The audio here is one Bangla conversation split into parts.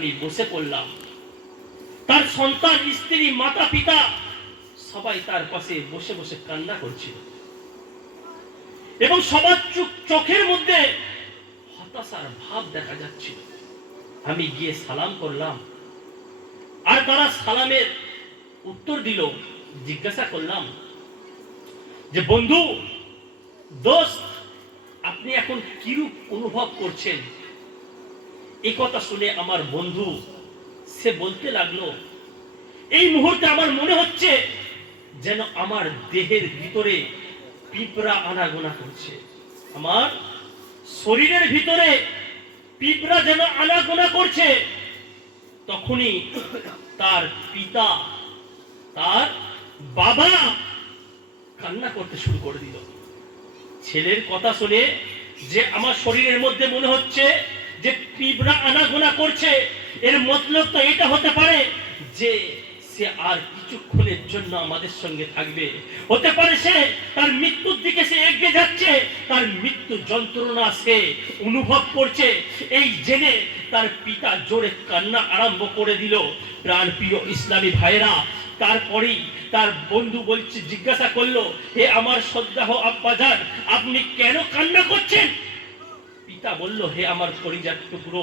আমি বসে পড়লাম। তার সন্তান, স্ত্রী, মাতা, পিতা সবাই তার পাশে বসে বসে কান্না করছিল। এবং সবার চোখ- চোখের মধ্যে হতাশার ভাব দেখা যাচ্ছিল। আমি গিয়ে সালাম করলাম। আর তারা সালামের উত্তর দিল, জিজ্ঞাসা করলাম যে, বন্ধু, দোস্ত, আপনি এখন কিরূপ অনুভব করছেন? এই কথা শুনে আমার বন্ধু, সে বলতে লাগল, এই মুহূর্তে আমার মনে হচ্ছে যেন আমার দেহের ভিতরে পিঁপড়া আনাগোনা করছে। আমার শরীরের ভিতরে পিঁপড়া যেন আনাগোনা করছে। তখনই তার পিতা, তার বাবা কান্না করতে শুরু করে দিল। ছেলের কথা শুনে যে আমার শরীরের মধ্যে মনে হচ্ছে যে পিঁপড়া আনাগোনা করছে, এর মতলব তো এটা হতে পারে যে সে আর কিছুক্ষণের জন্য আমাদের সঙ্গে থাকবে। হতে পারে সে তার মৃত্যুর দিকে সে এগিয়ে যাচ্ছে, তার মৃত্যু যন্ত্রণা সে অনুভব করছে। এই জেনে তার পিতা জোরে কান্না আরম্ভ করে দিল। প্রাণ প্রিয় ইসলামী ভাইরা তারপরেই তার বন্ধু বলছে, জিজ্ঞাসা করল, হে আমার শ্রদ্ধাহ আব্বাজান, আপনি কেন কান্না করছেন? পিতা বলল, হে আমার পরিজাত টুকরো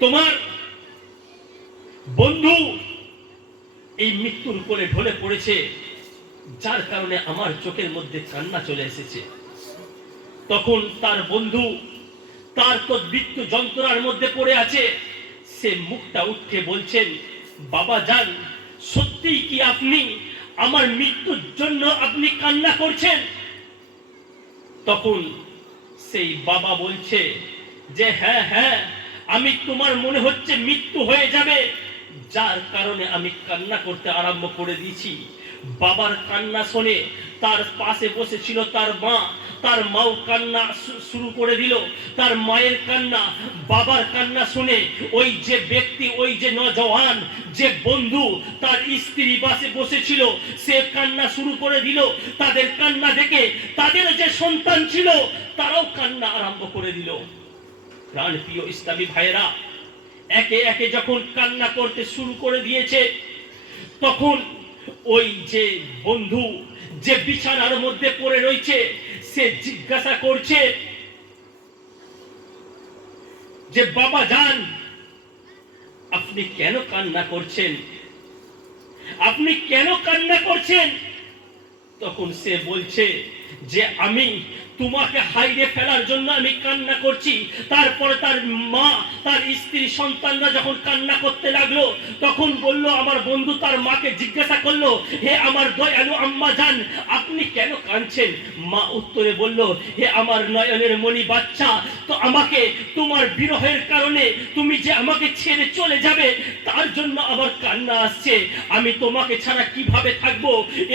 তোমার বন্ধু এই মৃত্যুর কোলে ঢলে পড়েছে, যার কারণে আমার চোখের মধ্যে কান্না চলে এসেছে। তখন তার বন্ধু তার তো মৃত্যু যন্ত্রণার মধ্যে পড়ে আছে। সে মুখটা উঠে বলছেন, বাবা যান সত্যিই কি আপনি আমার মৃত্যুর জন্য আপনি কান্না করছেন? তখন সেই বাবা বলছে যে হ্যাঁ হ্যাঁ আমি তোমার মনে হচ্ছে মৃত্যু হয়ে যাবে। যার কারণে আমি কান্না করতে আরম্ভ করে দিয়েছি। বাবার কান্না শুনে তার পাশে বসেছিল তার মা। তার মাও কান্না শুরু করে দিল। তার মায়ের কান্না, বাবার কান্না শুনে ওই যে ব্যক্তি, ওই যে নজওয়ান, যে বন্ধু, তার স্ত্রী পাশে বসেছিল সে কান্না শুরু করে দিল। তাদের কান্না দেখে তাদের যে সন্তান ছিল, তারাও কান্না আরম্ভ করে দিল। প্রাণ প্রিয় ইসলামী ভাইয়েরা, একে একে যখন কান্না করতে শুরু করে দিয়েছে, তখন ওই যে বন্ধু যে বিছানার মধ্যে পড়ে রয়েছে, সে জিজ্ঞাসা করছে, যে বাবা যান আপনি কেন কান্না করছেন? আপনি কেন কান্না করছেন? তখন সে বলছে যে আমি তোমাকে হাইরে ফেলার জন্য আমি কান্না করছি। তারপরে তার মা, তার স্ত্রী, সন্তানরা যখন কান্না করতে লাগল, তখন বলল, আমার বন্ধু তার মাকে জিজ্ঞাসা করল, হে আমার দয়ালু আম্মা যান আপনি কেন কাঁদছেন? মা উত্তরে বলল, হে আমার নয়নের মণি বাচ্চা, তো আমাকে তোমার বিরহের কারণে তুমি যে আমাকে ছেড়ে চলে যাবে, তার জন্য আমার কান্না আসছে। আমি তোমাকে ছাড়া কীভাবে থাকব?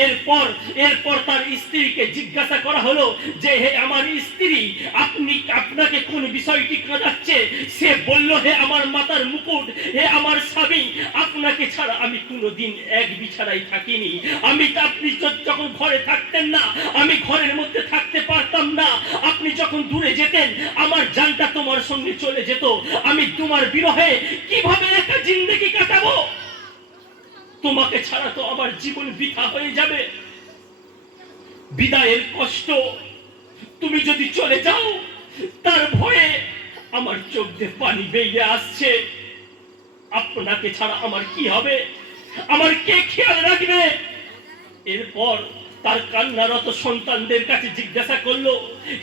এরপর এরপর তার স্ত্রীকে জিজ্ঞাসা করা হলো যে, হে আমার স্ত্রী, আপনি আপনাকে কোন বিষয়টি কাঁদাচ্ছে? সে বলল, হে আমার মাতার মুকুট, হে আমার স্বামী, আপনাকে ছাড়া আমি কোনোদিন এক বিছানায় থাকিনি। আমি আপনি যখন ঘরে থাকতেন না, আমি ঘরের মধ্যে থাকতে পারতাম না। আপনি যখন দূরে যেতেন, আমার জানটা তোমার সঙ্গে চলে যেত। আমি তোমার বিরহে কীভাবে একটা জিন্দগি কাটাবো? তোমাকে ছাড়া তো আমার জীবন বৃথা হয়ে যাবে। বিদায়ের কষ্ট তুমি যদি চলে যাও, তার ভয়ে আমার চোখ দিয়ে পানি বেরিয়ে আসছে। আপনাকে ছাড়া আমার কি হবে? আমার কে খেয়াল রাখবে? এরপর তার কান্নারত সন্তানদের কাছে জিজ্ঞাসা করল,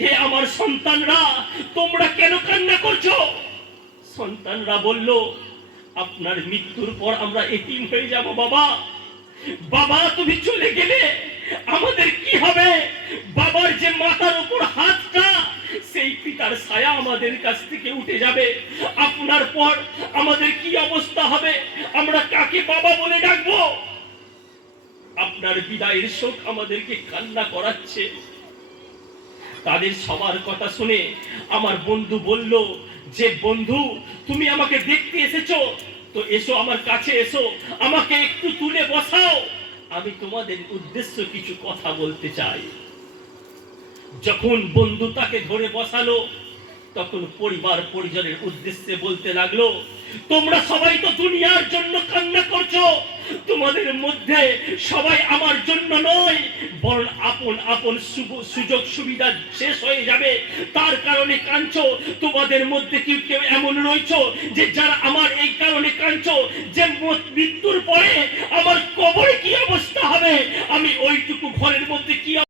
হে আমার সন্তানরা, তোমরা কেন কান্না করছ? সন্তানরা বলল, আপনার মৃত্যুর পর আমরা এতিম হয়ে যাব, বাবা। বাবা, তুমি চলে গেলে আমাদের কি হবে বাবার যে মাথার উপর হাতটা পিতার ছায়া আমাদের কাছ থেকে উঠে যাবে। আপনার পর আমাদের কি অবস্থা হবে? আমরা কাকে বাবা বলে ডাকবো? আপনার বিদায়ের শোক আমাদেরকে কান্না করাচ্ছে। তাদের সবার কথা শুনে আমার বন্ধু বলল, যে বন্ধু, তুমি আমাকে দেখতে এসেছ। তো এসো আমার কাছে এসো, আমাকে একটু তুলে বসাও। আমি তোমাদের উদ্দেশ্য কিছু কথা বলতে চাই। যখন বন্ধু তাকে ধরে বসালো, তখন পরিবার পরিজনের উদ্দেশ্যে বলতে লাগল, তোমরা সবাই তো দুনিয়ার জন্য কান্না করছ। তোমাদের মধ্যে সবাই আমার জন্য নয়, বরং আপন আপন সুযোগ সুবিধা শেষ হয়ে যাবে। তার কারণে কাঁদছো। তোমাদের মধ্যে কেউ কেউ এমন রয়েছো যে যারা আমার এই কারণে কাঁদছো? যে মৃত্যুর পরে আমার কবরে কি অবস্থা হবে? আমি ওইটুকু ঘরের মধ্যে কি